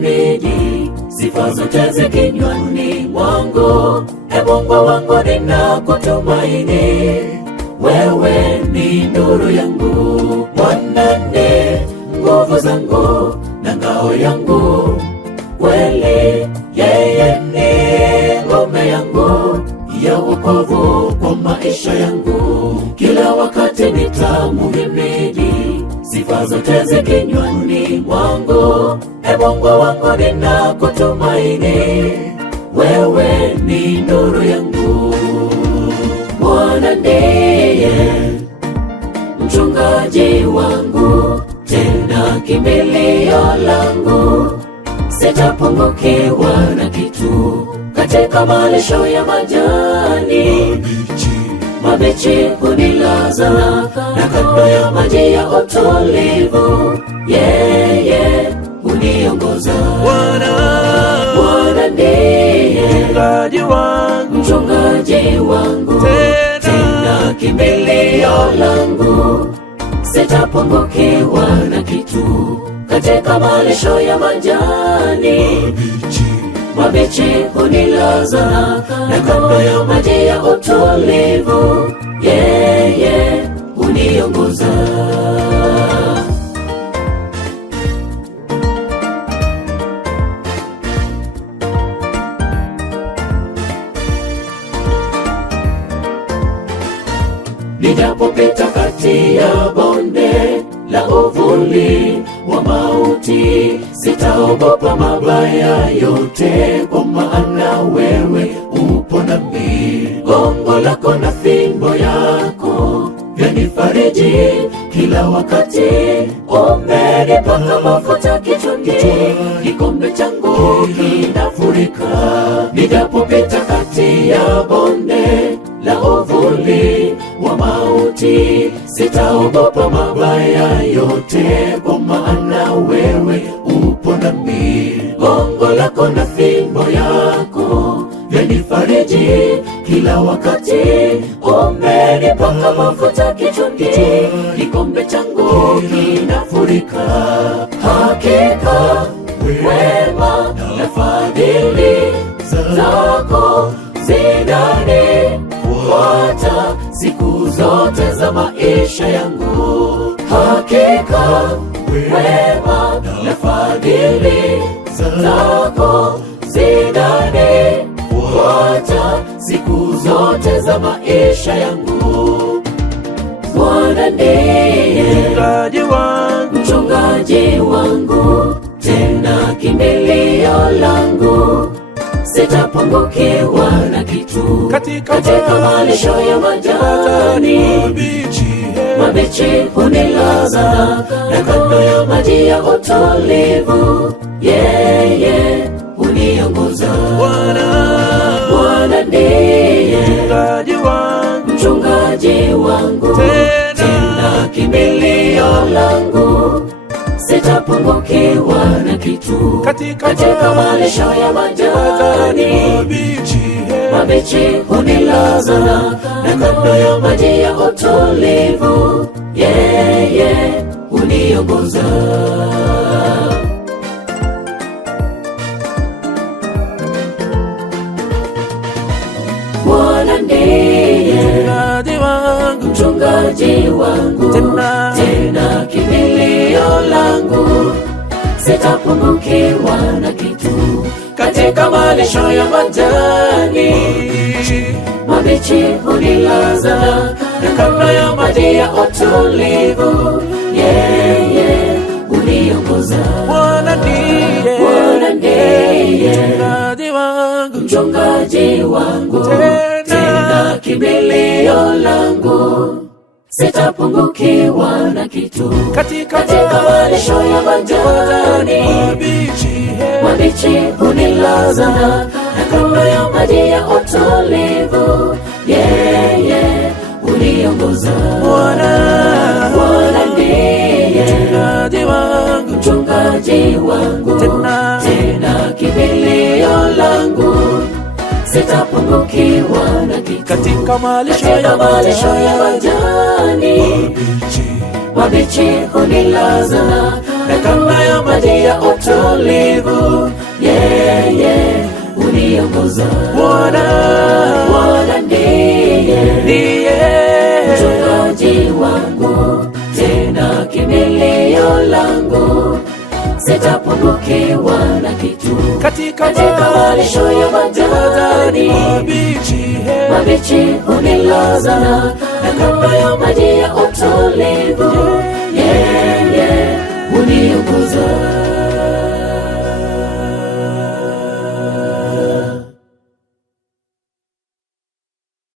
nitakuhimidi sifa zote zi kinywani mwangu. E Mungu wangu ninakutumaini, wewe ni nuru yangu. Bwana ni nguvu zangu na ngao yangu, kweli yeye ni ngome yangu ya wokovu kwa maisha yangu. Kila wakati nitamuhimidi sifa zote zi kinywani mwangu. E Mungu wangu ninakutumaini, wewe ni nuru yangu. Bwana ndiye mchungaji wangu, tena kimbilio langu, sitapungukiwa na kitu. Katika malisho ya majani mabichi hunilaza, na kando ya maji ya utulivu yeye huniongoza. Bwana ndiye mchungaji wangu, tena kimbilio langu, sitapungukiwa na kitu. Katika malisho ya majani mabichi hunilaza, na kando ya maji ya utulivu yeye huniongoza. Nijapopita kati ya bonde la uvuli wa mauti, sitaogopa mabaya yote, kwa maana wewe upo nami. Gongo lako na fimbo yako vyanifariji kila wakati. Umenipaka mafuta kichwani, kikombe changu kinafurika. Nijapopita kati ya bonde la uvuli wa mauti, sitaogopa mabaya yote, kwa maana wewe upo nami. Gongo lako na fimbo yako vyanifariji kila wakati. Umenipaka mafuta kichwani, kikombe changu kinafurika. Hakika wema na fadhili zako zinanifuata siku zote za maisha yangu. Hakika wema na fadhili zako zinanifuata siku zote za maisha yangu. Bwana ndiye mchungaji wangu, tena kimbilio langu, sitapungukiwa na kitu. Katika malisho ya majani mabichi hunilaza, na kando ya maji ya utulivu yeye huniongoza. Bwana ndiye mchungaji wangu, tena kimbilio langu, sitapungukiwa na kitu. Katika malisho ya majani mabichi hunilaza, na kando ya maji ya utulivu yeye huniongoza. Bwana ndiye mchungaji wangu, tena kimbilio langu, sitapungukiwa na kitu. Katika malisho ya majani mabichi hunilaza, na kando ya maji ya utulivu yeye huniongoza. Bwana ndiye mchungaji wangu, tena kimbilio langu, sitapungukiwa na kitu. Katika malisho ya majani mabichi hunilaza, na kando ya maji ya utulivu yeye huniongoza. Bwana ndiye mchungaji wangu, tena kimbilio langu, sitapungukiwa na kitu. Katika malisho ya majani mabichi hunilaza, na kando ya maji ya utulivu yeye uniongoza. Bwana ndiye mchungaji wangu, tena kimbilio langu, sitapungukiwa na kitu. Katika malisho ya majani mabichi hunilaza, na kando ya maji ya utulivu